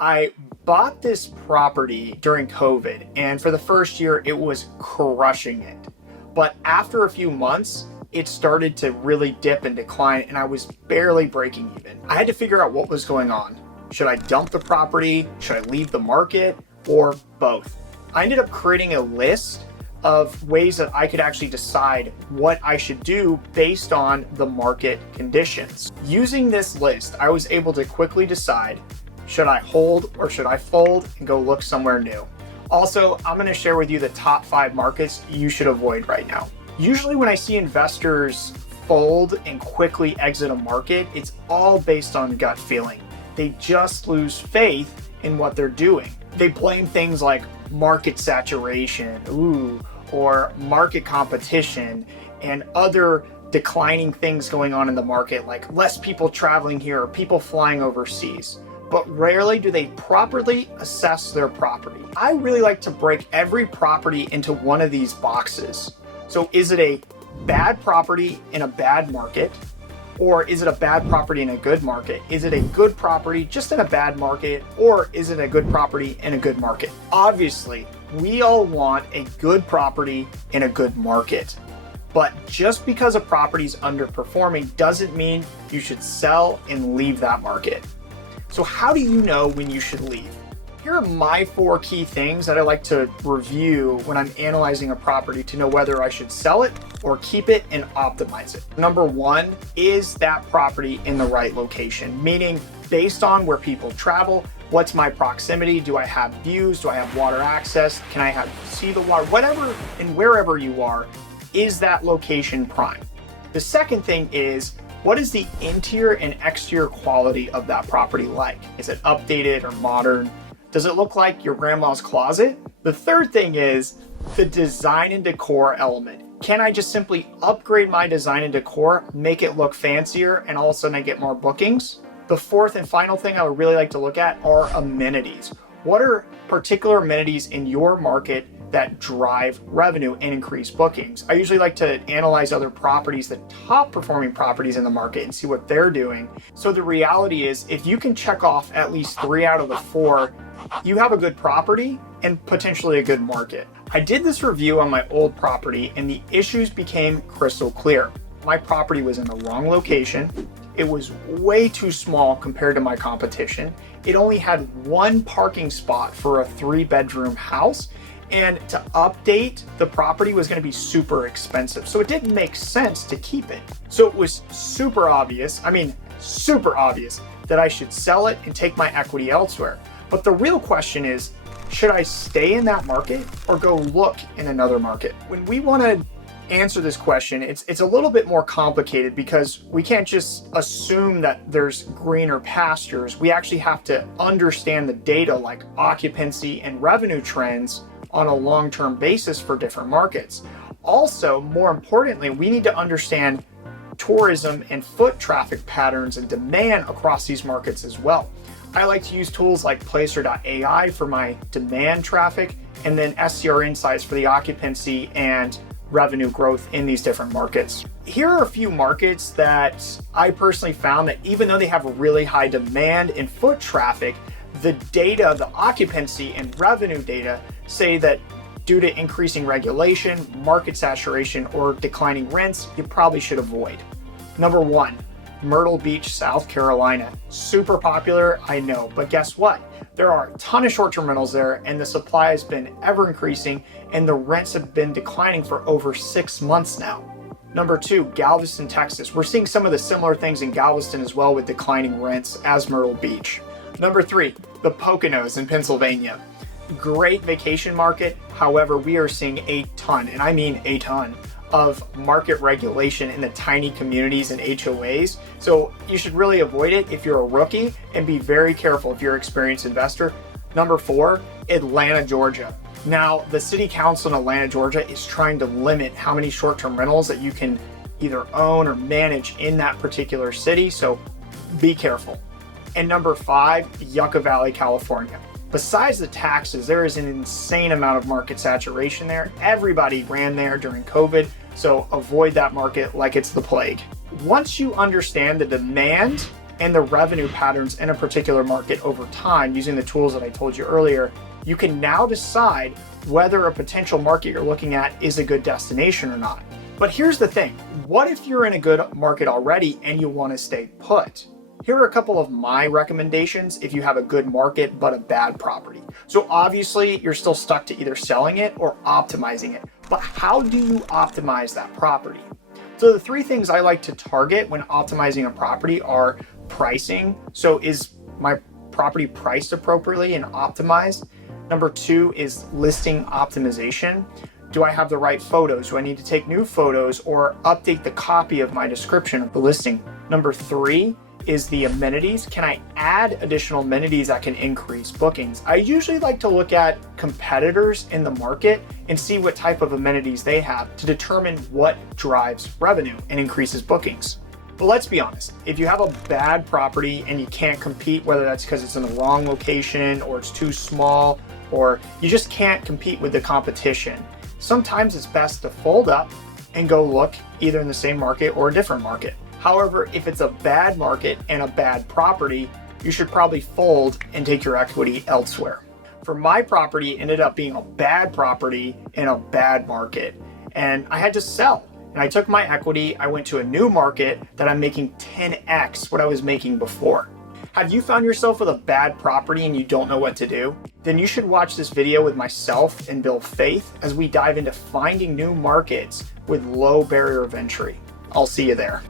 I bought this property during COVID, and for the first year, it was crushing it. But after a few months, it started to really dip and decline, and I was barely breaking even. I had to figure out what was going on. Should I dump the property? Should I leave the market? Or both? I ended up creating a list of ways that I could actually decide what I should do based on the market conditions. Using this list, I was able to quickly decide, should I hold or should I fold and go look somewhere new? Also, I'm going to share with you the top 5 markets you should avoid right now. Usually when I see investors fold and quickly exit a market, it's all based on gut feeling. They just lose faith in what they're doing. They blame things like market saturation, or market competition, and other declining things going on in the market, like less people traveling here or people flying overseas. But rarely do they properly assess their property. I really like to break every property into one of these boxes. So is it a bad property in a bad market? Or is it a bad property in a good market? Is it a good property just in a bad market? Or is it a good property in a good market? Obviously, we all want a good property in a good market. But just because a property is underperforming doesn't mean you should sell and leave that market. So how do you know when you should leave? Here are my 4 key things that I like to review when I'm analyzing a property to know whether I should sell it or keep it and optimize it. Number 1, is that property in the right location? Meaning, based on where people travel, what's my proximity? Do I have views? Do I have water access? Can I see the water? Whatever and wherever you are, is that location prime? The second thing is, what is the interior and exterior quality of that property like? Is it updated or modern? Does it look like your grandma's closet? The third thing is the design and decor element. Can I just simply upgrade my design and decor, make it look fancier, and all of a sudden I get more bookings? The fourth and final thing I would really like to look at are amenities. What are particular amenities in your market that drive revenue and increase bookings? I usually like to analyze other properties, the top performing properties in the market, and see what they're doing. So the reality is, if you can check off at least 3 out of the 4, you have a good property and potentially a good market. I did this review on my old property and the issues became crystal clear. My property was in the wrong location. It was way too small compared to my competition. It only had 1 parking spot for a 3-bedroom house. And to update the property was going to be super expensive. So it didn't make sense to keep it. So it was super obvious that I should sell it and take my equity elsewhere. But the real question is, should I stay in that market or go look in another market? When we want to answer this question, it's a little bit more complicated because we can't just assume that there's greener pastures. We actually have to understand the data like occupancy and revenue trends on a long-term basis for different markets. Also, more importantly, we need to understand tourism and foot traffic patterns and demand across these markets as well. I like to use tools like Placer.ai for my demand traffic, and then SCR Insights for the occupancy and revenue growth in these different markets. Here are a few markets that I personally found that even though they have a really high demand and foot traffic, the data, the occupancy and revenue data say that due to increasing regulation, market saturation, or declining rents, you probably should avoid. Number 1, Myrtle Beach, South Carolina. Super popular, I know, but guess what? There are a ton of short-term rentals there and the supply has been ever increasing and the rents have been declining for over 6 months now. Number 2, Galveston, Texas. We're seeing some of the similar things in Galveston as well with declining rents as Myrtle Beach. Number 3, the Poconos in Pennsylvania. Great vacation market. However, we are seeing a ton, and I mean a ton, of market regulation in the tiny communities and HOAs. So you should really avoid it if you're a rookie and be very careful if you're an experienced investor. Number 4, Atlanta, Georgia. Now, the city council in Atlanta, Georgia is trying to limit how many short-term rentals that you can either own or manage in that particular city. So be careful. And number 5, Yucca Valley, California. Besides the taxes, there is an insane amount of market saturation there. Everybody ran there during COVID, so avoid that market like it's the plague. Once you understand the demand and the revenue patterns in a particular market over time using the tools that I told you earlier, you can now decide whether a potential market you're looking at is a good destination or not. But here's the thing, what if you're in a good market already and you want to stay put? Here are a couple of my recommendations if you have a good market but a bad property. So obviously you're still stuck to either selling it or optimizing it, but how do you optimize that property? So the three things I like to target when optimizing a property are pricing. So is my property priced appropriately and optimized? Number two is listing optimization. Do I have the right photos? Do I need to take new photos or update the copy of my description of the listing? Number three is the amenities. Can I add additional amenities that can increase bookings? I usually like to look at competitors in the market and see what type of amenities they have to determine what drives revenue and increases bookings. But let's be honest, if you have a bad property and you can't compete, whether that's because it's in the wrong location or it's too small, or you just can't compete with the competition, sometimes it's best to fold up and go look either in the same market or a different market. However, if it's a bad market and a bad property, you should probably fold and take your equity elsewhere. For my property, it ended up being a bad property in a bad market, and I had to sell. And I took my equity, I went to a new market that I'm making 10x what I was making before. Have you found yourself with a bad property and you don't know what to do? Then you should watch this video with myself and Bill Faith as we dive into finding new markets with low barrier of entry. I'll see you there.